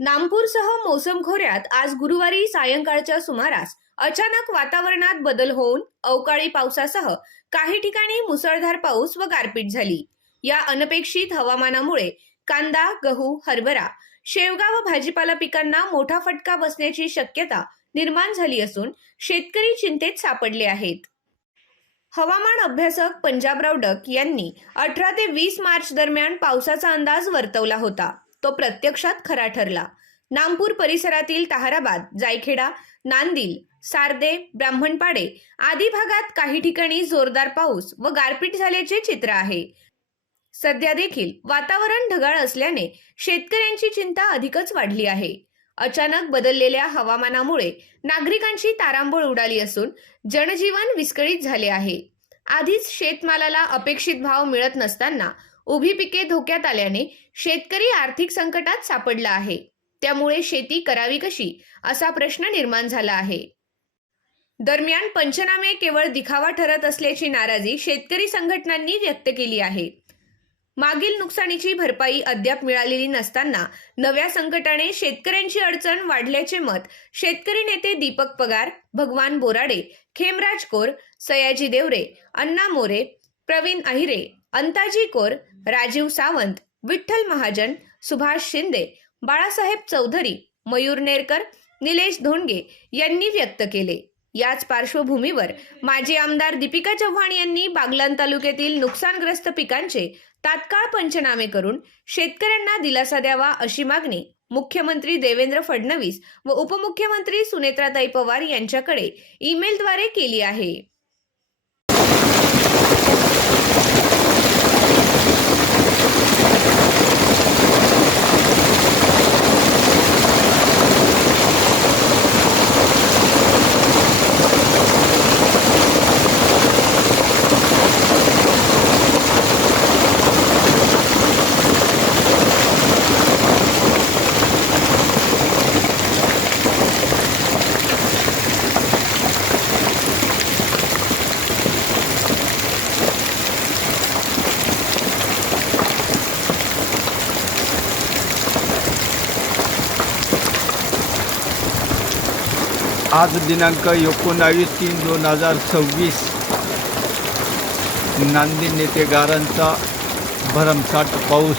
नामपूरसह मोसम खोऱ्यात आज गुरुवारी सायंकाळच्या सुमारास अचानक वातावरणात बदल होऊन अवकाळी पावसासह काही ठिकाणी मुसळधार पाऊस व गारपीट झाली। या अनपेक्षित हवामानामुळे कांदा, गहू, हरभरा, शेवगा व भाजीपाला पिकांना मोठा फटका बसण्याची शक्यता निर्माण झाली असून शेतकरी चिंतेत सापडले आहेत। हवामान अभ्यासक पंजाबराव डक यांनी 18 ते 20 मार्च दरम्यान पावसाचा अंदाज वर्तवला होता। तो प्रत्यक्षात खरा ठरला। नामपूर परिसरातील ताहराबाद, जायखेडा, नांदिल, सार्दे, ब्राह्मणपाडे आदी भागात काही ठिकाणी जोरदार पाऊस व गारपीट झाल्याचे चित्र आहे। सध्या देखील वातावरण ढगाळ असल्याने शेतकऱ्यांची चिंता अधिकच वाढली आहे। अचानक बदललेल्या हवामानामुळे नागरिकांची तारांबळ उडाली असून जनजीवन विस्कळीत झाले आहे। आधीच शेतमालाला अपेक्षित भाव मिळत नसताना उभी पिके धोक्यात आल्याने शेतकरी आर्थिक संकटात सापडला आहे। त्यामुळे शेती करावी कशी असा प्रश्न निर्माण झाला आहे। दरम्यान पंचनामे केवळ दिखावा ठरत असल्याची नाराजी शेतकरी संघटनांनी व्यक्त केली आहे। मागील नुकसानीची भरपाई अद्याप मिळालेली नसताना नव्या संकटाने शेतकऱ्यांची अडचण वाढल्याचे मत शेतकरी नेते दीपक पगार, भगवान बोराडे, खेमराज कोर, सयाजी देवरे, अण्णा मोरे, प्रवीण अहिरे, अंताजी कोर, राजीव सावंत, विठ्ठल महाजन, सुभाष शिंदे, बाळासाहेब चौधरी, मयूर नेरकर, निलेश धोंडगे यांनी व्यक्त केले। याच पार्श्वभूमीवर माजी आमदार दीपिका चव्हाण यांनी बागलाण तालुक्यातील नुकसानग्रस्त पिकांचे तात्काळ पंचनामे करून शेतकऱ्यांना दिलासा द्यावा अशी मागणी मुख्यमंत्री देवेंद्र फडणवीस व उपमुख्यमंत्री सुनेत्राताई पवार यांच्याकडे ईमेलद्वारे केली आहे। आज दिनांक 19/3/2026 नांदिल येथे गारांचा भरमसाठ पाऊस।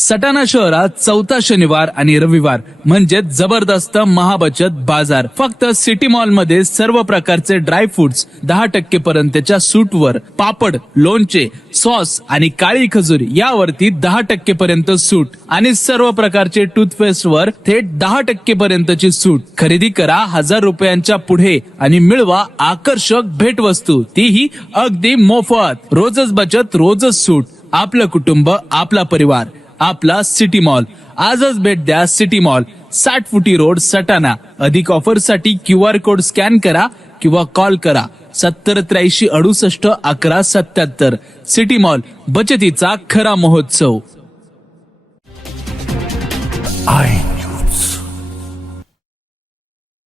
सटाणा शहरात चौथा शनिवार आणि रविवार म्हणजे जबरदस्त महाबचत बाजार। फक्त सिटी मॉल मध्ये सर्व प्रकारचे ड्राय फ्रुट्स 10% पर्यंतच्या सूटवर, पापड, लोणचे, सॉस आणि काळी खजूर यावरती 10% पर्यंत सूट आणि सर्व प्रकारचे टूथपेस्ट वर थेट 10% पर्यंतची सूट। खरेदी करा 1000 रुपयांच्या पुढे आणि मिळवा आकर्षक भेटवस्तू, तीही अगदी मोफत। रोजच बचत, रोजच सूट। आपलं कुटुंब, आपला परिवार, आपला सिटी मॉल। आजच भेट द्या सिटी मॉल, 60 फुटी रोड, सटाणा। अधिक ऑफर साठी QR कोड स्कॅन करा किंवा कॉल करा 7083681177। सिटी मॉल, बचतीचा खरा महोत्सव।